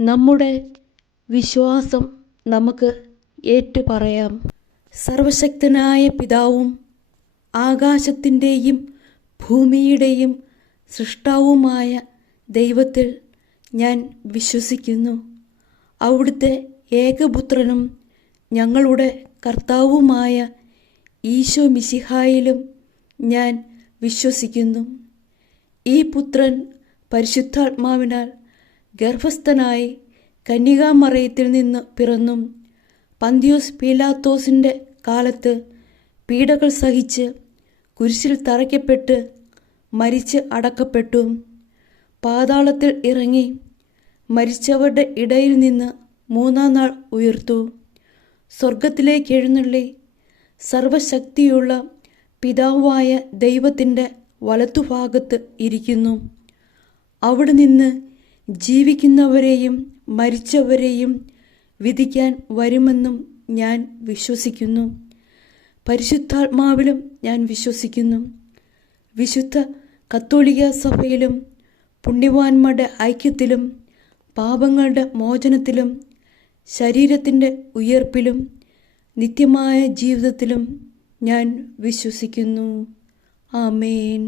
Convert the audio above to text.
നമ്മുടെ വിശ്വാസം നമുക്ക് ഏറ്റുപറയാം. സർവശക്തനായ പിതാവും ആകാശത്തിൻ്റെയും ഭൂമിയുടെയും സൃഷ്ടാവുമായ ദൈവത്തിൽ ഞാൻ വിശ്വസിക്കുന്നു. അവിടുത്തെ ഏകപുത്രനും ഞങ്ങളുടെ കർത്താവുമായ ഈശോ മിശിഹായിലും ഞാൻ വിശ്വസിക്കുന്നു. ഈ പുത്രൻ പരിശുദ്ധാത്മാവിനാൽ ഗർഭസ്ഥനായി കന്യകാമറിയത്തിൽ നിന്ന് പിറന്നും പന്തിയോസ് പീലാത്തോസിൻ്റെ കാലത്ത് പീഡകൾ സഹിച്ച് കുരിശിൽ തറയ്ക്കപ്പെട്ട് മരിച്ച് അടക്കപ്പെട്ടു. പാതാളത്തിൽ ഇറങ്ങി മരിച്ചവരുടെ ഇടയിൽ നിന്ന് മൂന്നാം നാൾ ഉയർത്തു. സ്വർഗത്തിലേക്ക് എഴുന്നള്ളി സർവശക്തിയുള്ള പിതാവായ ദൈവത്തിൻ്റെ വലത്തുഭാഗത്ത് ഇരിക്കുന്നു. അവിടെ നിന്ന് ജീവിക്കുന്നവരെയും മരിച്ചവരെയും വിധിക്കാൻ വരുമെന്നും ഞാൻ വിശ്വസിക്കുന്നു. പരിശുദ്ധാത്മാവിലും ഞാൻ വിശ്വസിക്കുന്നു. വിശുദ്ധ കത്തോലിക്ക സഭയിലും പുണ്യവാന്മാരുടെ ഐക്യത്തിലും പാപങ്ങളുടെ മോചനത്തിലും ശരീരത്തിൻ്റെ ഉയർപ്പിലും നിത്യമായ ജീവിതത്തിലും ഞാൻ വിശ്വസിക്കുന്നു. ആമേൻ.